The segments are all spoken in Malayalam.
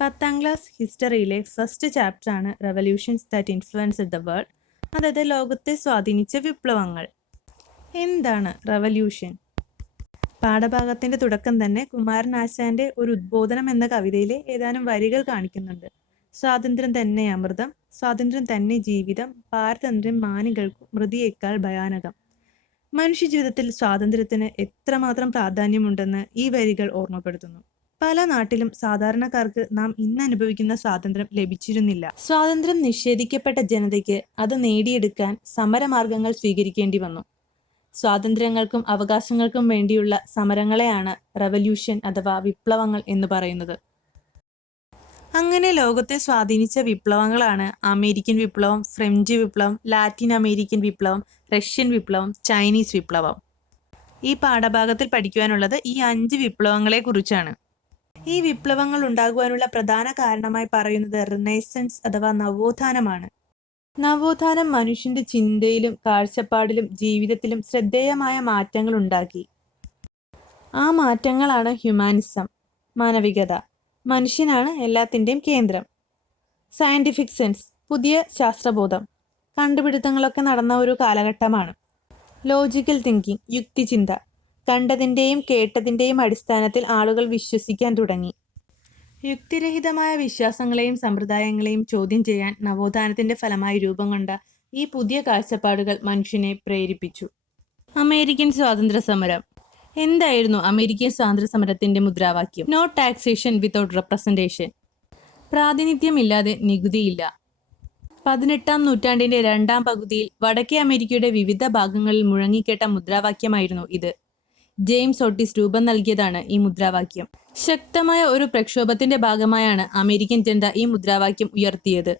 10ാം ക്ലാസ് ഹിസ്റ്ററിയിലെ ഫസ്റ്റ് ചാപ്റ്ററാണ് revolutions that influenced the world, അതായത് ലോകത്തെ സ്വാധീനിച്ച വിപ്ലവങ്ങൾ. എന്താണ് റെവല്യൂഷൻ? പാഠഭാഗത്തിന്റെ തുടക്കം തന്നെ കുമാരനാശാന്റെ ഒരു ഉദ്ബോധനം എന്ന കവിതയിലെ ഏതാനും വരികൾ കാണിക്കുന്നുണ്ട്. സ്വാതന്ത്ര്യം തന്നെ അമൃതം, സ്വാതന്ത്ര്യം തന്നെ ജീവിതം, പാരതന്ത്ര്യം മാനികൾക്കു മൃതിയേക്കാൾ ഭയാനകം. മനുഷ്യജീവിതത്തിൽ സ്വാതന്ത്ര്യത്തിന് എത്രമാത്രം പ്രാധാന്യമുണ്ടെന്ന് ഈ വരികൾ ഓർമ്മപ്പെടുത്തുന്നു. പല നാട്ടിലും സാധാരണക്കാർക്ക് നാം ഇന്ന് അനുഭവിക്കുന്ന സ്വാതന്ത്ര്യം ലഭിച്ചിരുന്നില്ല. സ്വാതന്ത്ര്യം നിഷേധിക്കപ്പെട്ട ജനതയ്ക്ക് അത് നേടിയെടുക്കാൻ സമരമാർഗങ്ങൾ സ്വീകരിക്കേണ്ടി വന്നു. സ്വാതന്ത്ര്യങ്ങൾക്കും അവകാശങ്ങൾക്കും വേണ്ടിയുള്ള സമരങ്ങളെയാണ് റവല്യൂഷൻ അഥവാ വിപ്ലവങ്ങൾ എന്ന് പറയുന്നത്. അങ്ങനെ ലോകത്തെ സ്വാധീനിച്ച വിപ്ലവങ്ങളാണ് അമേരിക്കൻ വിപ്ലവം, ഫ്രഞ്ച് വിപ്ലവം, ലാറ്റിൻ അമേരിക്കൻ വിപ്ലവം, റഷ്യൻ വിപ്ലവം, ചൈനീസ് വിപ്ലവം. ഈ പാഠഭാഗത്തിൽ പഠിക്കുവാനുള്ളത് ഈ 5 വിപ്ലവങ്ങളെ കുറിച്ചാണ്. ഈ വിപ്ലവങ്ങൾ ഉണ്ടാകുവാനുള്ള പ്രധാന കാരണമായി പറയുന്നത് റിനൈസൻസ് അഥവാ നവോത്ഥാനമാണ്. നവോത്ഥാനം മനുഷ്യന്റെ ചിന്തയിലും കാഴ്ചപ്പാടിലും ജീവിതത്തിലും ശ്രദ്ധേയമായ മാറ്റങ്ങൾ ഉണ്ടാക്കി. ആ മാറ്റങ്ങളാണ് ഹ്യൂമാനിസം, മാനവികത. മനുഷ്യനാണ് എല്ലാത്തിൻ്റെയും കേന്ദ്രം. സയന്റിഫിക് സെൻസ്, പുതിയ ശാസ്ത്രബോധം, കണ്ടുപിടുത്തങ്ങളൊക്കെ നടന്ന ഒരു കാലഘട്ടമാണ്. Logical thinking, യുക്തിചിന്ത. കണ്ടതിൻ്റെയും കേട്ടതിൻ്റെയും അടിസ്ഥാനത്തിൽ ആളുകൾ വിശ്വസിക്കാൻ തുടങ്ങി. യുക്തിരഹിതമായ വിശ്വാസങ്ങളെയും സമ്പ്രദായങ്ങളെയും ചോദ്യം ചെയ്യാൻ നവോത്ഥാനത്തിന്റെ ഫലമായി രൂപം കൊണ്ട ഈ പുതിയ കാഴ്ചപ്പാടുകൾ മനുഷ്യനെ പ്രേരിപ്പിച്ചു. അമേരിക്കൻ സ്വാതന്ത്ര്യ സമരം. എന്തായിരുന്നു അമേരിക്കൻ സ്വാതന്ത്ര്യ സമരത്തിന്റെ മുദ്രാവാക്യം? No taxation without representation. പ്രാതിനിധ്യമില്ലാതെ നികുതിയില്ല. 18ാം നൂറ്റാണ്ടിന്റെ 2ാം പകുതിയിൽ വടക്കേ അമേരിക്കയുടെ വിവിധ ഭാഗങ്ങളിൽ മുഴങ്ങിക്കേട്ട മുദ്രാവാക്യമായിരുന്നു ഇത്. ജെയിംസ് ഓട്ടിസ് രൂപം നൽകിയതാണ് ഈ മുദ്രാവാക്യം. ശക്തമായ ഒരു പ്രക്ഷോഭത്തിന്റെ ഭാഗമായാണ് അമേരിക്കൻ ജനത ഈ മുദ്രാവാക്യം ഉയർത്തിയത്.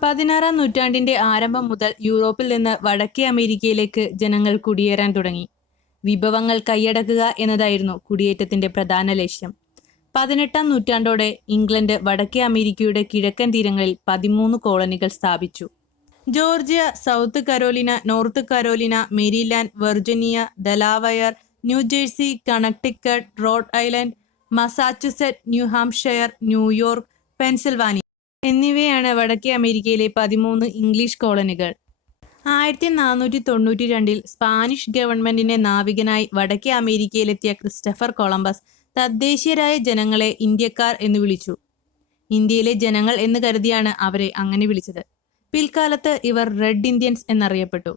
16ാം നൂറ്റാണ്ടിന്റെ ആരംഭം മുതൽ യൂറോപ്പിൽ നിന്ന് വടക്കേ അമേരിക്കയിലേക്ക് ജനങ്ങൾ കുടിയേറാൻ തുടങ്ങി. വിഭവങ്ങൾ കൈയടക്കുക എന്നതായിരുന്നു കുടിയേറ്റത്തിന്റെ പ്രധാന ലക്ഷ്യം. 18ാം നൂറ്റാണ്ടോടെ ഇംഗ്ലണ്ട് വടക്കേ അമേരിക്കയുടെ കിഴക്കൻ തീരങ്ങളിൽ 13 കോളനികൾ സ്ഥാപിച്ചു. Georgia, South Carolina, North Carolina, Maryland, Virginia, Delaware, New Jersey, Connecticut, Rhode Island, Massachusetts, New Hampshire, New York, Pennsylvania എന്നിവയാണ് വടക്കേ അമേരിക്കയിലെ 13 ഇംഗ്ലീഷ് കോളനികൾ. 1492 സ്പാനിഷ് ഗവൺമെന്റിന്റെ നാവികനായി വടക്കേ അമേരിക്കയിലെത്തിയ ക്രിസ്റ്റഫർ കൊളംബസ് തദ്ദേശീയരായ ജനങ്ങളെ ഇന്ത്യക്കാർ എന്ന് വിളിച്ചു. ഇന്ത്യയിലെ ജനങ്ങൾ എന്ന് കരുതിയാണ് അവരെ അങ്ങനെ വിളിച്ചത്. പിൽക്കാലത്ത് ഇവർ റെഡ് ഇന്ത്യൻസ് എന്നറിയപ്പെട്ടു.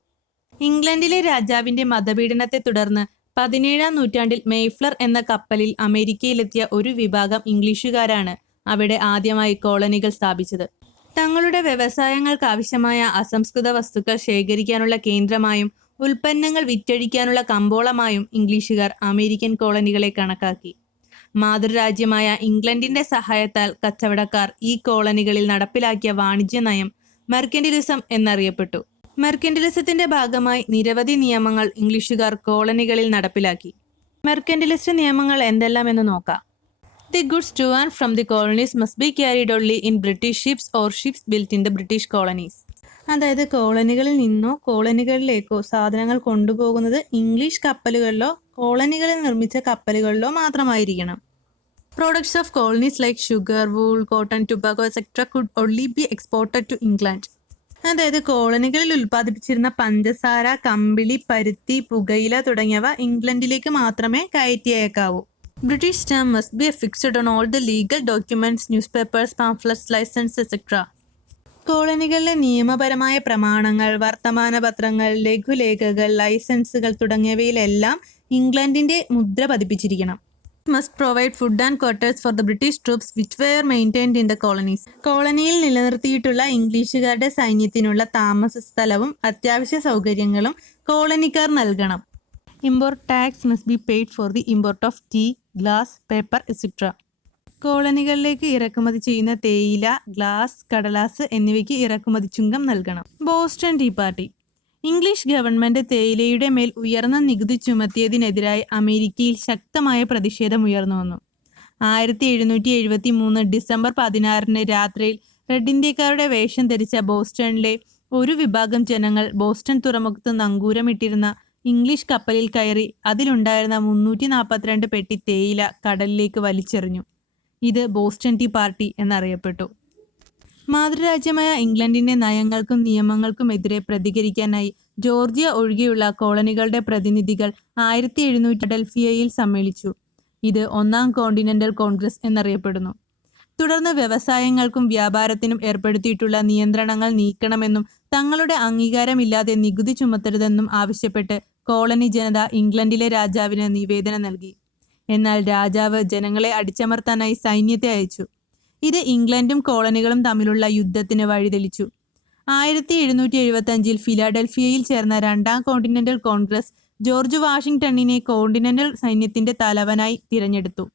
ഇംഗ്ലണ്ടിലെ രാജാവിന്റെ മതപീഡനത്തെ തുടർന്ന് 17ാം നൂറ്റാണ്ടിൽ മെയ്ഫ്ലർ എന്ന കപ്പലിൽ അമേരിക്കയിലെത്തിയ ഒരു വിഭാഗം ഇംഗ്ലീഷുകാരാണ് അവിടെ ആദ്യമായി കോളനികൾ സ്ഥാപിച്ചത്. തങ്ങളുടെ വ്യവസായങ്ങൾക്ക് ആവശ്യമായ അസംസ്കൃത വസ്തുക്കൾ ശേഖരിക്കാനുള്ള കേന്ദ്രമായും ഉൽപ്പന്നങ്ങൾ വിറ്റഴിക്കാനുള്ള കമ്പോളമായും ഇംഗ്ലീഷുകാർ അമേരിക്കൻ കോളനികളെ കണക്കാക്കി. മാതൃരാജ്യമായ ഇംഗ്ലണ്ടിന്റെ സഹായത്താൽ കച്ചവടക്കാർ ഈ കോളനികളിൽ നടപ്പിലാക്കിയ വാണിജ്യ നയം മെർക്കന്റിലിസം എന്നറിയപ്പെട്ടു. മെർക്കന്റിലിസത്തിന്റെ ഭാഗമായി നിരവധി നിയമങ്ങൾ ഇംഗ്ലീഷുകാർ കോളനികളിൽ നടപ്പിലാക്കി. മെർക്കന്റിലിസ്റ്റ് നിയമങ്ങൾ എന്തെല്ലാം എന്ന് നോക്കാം. The goods to and from the colonies must be carried only in British ships or ships built in the British colonies. അതായത് കോളനികളിൽ നിന്നോ കോളനികളിലേക്കോ സാധനങ്ങൾ കൊണ്ടുപോകുന്നത് ഇംഗ്ലീഷ് കപ്പലുകളിലോ കോളനികളിൽ നിർമ്മിച്ച കപ്പലുകളിലോ മാത്രമായിരിക്കണം. Products of colonies like sugar, wool, cotton, tobacco, etc. could only be exported to England. അതായത് കോളനികളിൽ ഉൽപ്പാദിപ്പിച്ചിരുന്ന പഞ്ചസാര, കമ്പിളി, പരുത്തി, പുകയില തുടങ്ങിയവ ഇംഗ്ലണ്ടിലേക്ക് മാത്രമേ കയറ്റി അയക്കാവൂ. British stamp must be affixed on all the legal documents, newspapers, pamphlets, licenses, etc. കോളനികളിലെ നിയമപരമായ പ്രമാണങ്ങൾ, വർത്തമാനപത്രങ്ങൾ, ലഘുലേഖകൾ, ലൈസൻസുകൾ തുടങ്ങിയവയിലെല്ലാം ഇംഗ്ലണ്ടിന്റെ മുദ്ര പതിപ്പിച്ചിരിക്കണം. Must provide food and quarters for the British troops which were maintained in the colonies. കോളനിയിൽ നിലനിർത്തിയിട്ടുള്ള ഇംഗ്ലീഷുകാരുടെ സൈന്യത്തിനുള്ള താമസ സ്ഥലവും അത്യാവശ്യ സൗകര്യങ്ങളും കോളനിക്കാർ നൽകണം. Import tax must be paid for the import of tea, glass, paper, etc. കോളനികളിലേക്ക് ഇറക്കുമതി ചെയ്യുന്ന തേയില, ഗ്ലാസ്, കടലാസ് എന്നിവയ്ക്ക് ഇറക്കുമതി ചുങ്കം നൽകണം. Boston tea party. English government തേയിലയുടെ മേൽ ഉയർന്ന നികുതി ചുമത്തിയതിനെതിരായി അമേരിക്കയിൽ ശക്തമായ പ്രതിഷേധം ഉയർന്നു വന്നു. 1773 ഡിസംബർ 16 രാത്രിയിൽ റെഡ് ഇന്ത്യക്കാരുടെ വേഷം ധരിച്ച ബോസ്റ്റണിലെ ഒരു വിഭാഗം ജനങ്ങൾ ബോസ്റ്റൺ തുറമുഖത്ത് നങ്കൂരമിട്ടിരുന്ന ഇംഗ്ലീഷ് കപ്പലിൽ കയറി അതിലുണ്ടായിരുന്ന 342 പെട്ടി തേയില കടലിലേക്ക് വലിച്ചെറിഞ്ഞു. ഇത് ബോസ്റ്റൺ ടീ പാർട്ടി എന്നറിയപ്പെട്ടു. മാതൃരാജ്യമായ ഇംഗ്ലണ്ടിന്റെ നയങ്ങൾക്കും നിയമങ്ങൾക്കുമെതിരെ പ്രതികരിക്കാനായി ജോർജിയ ഒഴികെയുള്ള കോളനികളുടെ പ്രതിനിധികൾ 1700 ഫിലഡൽഫിയയിൽ സമ്മേളിച്ചു. ഇത് ഒന്നാം കോണ്ടിനെന്റൽ കോൺഗ്രസ് എന്നറിയപ്പെടുന്നു. തുടർന്ന് വ്യവസായങ്ങൾക്കും വ്യാപാരത്തിനും ഏർപ്പെടുത്തിയിട്ടുള്ള നിയന്ത്രണങ്ങൾ നീക്കണമെന്നും തങ്ങളുടെ അംഗീകാരമില്ലാതെ നികുതി ചുമത്തരുതെന്നും ആവശ്യപ്പെട്ട് കോളനി ജനത ഇംഗ്ലണ്ടിലെ രാജാവിന് നിവേദനം നൽകി. എന്നാൽ രാജാവ് ജനങ്ങളെ അടിച്ചമർത്താനായി സൈന്യത്തെ അയച്ചു. ഇത് ഇംഗ്ലണ്ടും കോളനികളും തമ്മിലുള്ള യുദ്ധത്തിന് വഴിതെളിച്ചു. 1775 ഫിലഡൽഫിയയിൽ ചേർന്ന രണ്ടാം കോണ്ടിനെന്റൽ കോൺഗ്രസ് ജോർജ് വാഷിംഗ്ടണിനെ കോണ്ടിനെന്റൽ സൈന്യത്തിന്റെ തലവനായി തിരഞ്ഞെടുത്തു.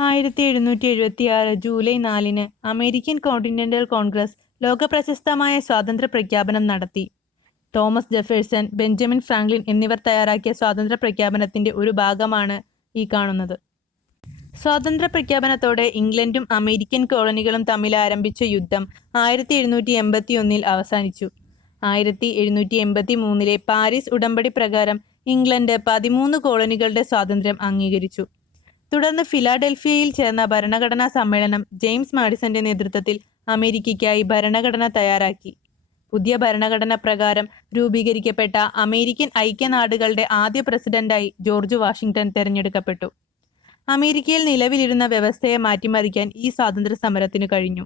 1776 ജൂലൈ 4 അമേരിക്കൻ കോണ്ടിനെന്റൽ കോൺഗ്രസ് ലോകപ്രശസ്തമായ സ്വാതന്ത്ര്യ പ്രഖ്യാപനം നടത്തി. തോമസ് ജെഫേഴ്സൺ, ബെഞ്ചമിൻ ഫ്രാങ്ക്ലിൻ എന്നിവർ തയ്യാറാക്കിയ സ്വാതന്ത്ര്യ പ്രഖ്യാപനത്തിന്റെ ഒരു ഭാഗമാണ് ഈ കാണുന്നത്. സ്വാതന്ത്ര്യ പ്രഖ്യാപനത്തോടെ ഇംഗ്ലണ്ടും അമേരിക്കൻ കോളനികളും തമ്മിൽ ആരംഭിച്ച യുദ്ധം 1781 അവസാനിച്ചു. 1783 പാരീസ് ഉടമ്പടി പ്രകാരം ഇംഗ്ലണ്ട് 13 കോളനികളുടെ സ്വാതന്ത്ര്യം അംഗീകരിച്ചു. തുടർന്ന് ഫിലാഡൽഫിയയിൽ ചേർന്ന ഭരണഘടനാ സമ്മേളനം ജെയിംസ് മാഡിസന്റെ നേതൃത്വത്തിൽ അമേരിക്കയ്ക്കായി ഭരണഘടന തയ്യാറാക്കി. പുതിയ ഭരണഘടന പ്രകാരം രൂപീകരിക്കപ്പെട്ട അമേരിക്കൻ ഐക്യനാടുകളുടെ ആദ്യ പ്രസിഡന്റായി ജോർജ് വാഷിംഗ്ടൺ തെരഞ്ഞെടുക്കപ്പെട്ടു. അമേരിക്കയിൽ നിലവിലിരുന്ന വ്യവസ്ഥയെ മാറ്റിമറിക്കാൻ ഈ സ്വാതന്ത്ര്യ സമരത്തിനു കഴിഞ്ഞു.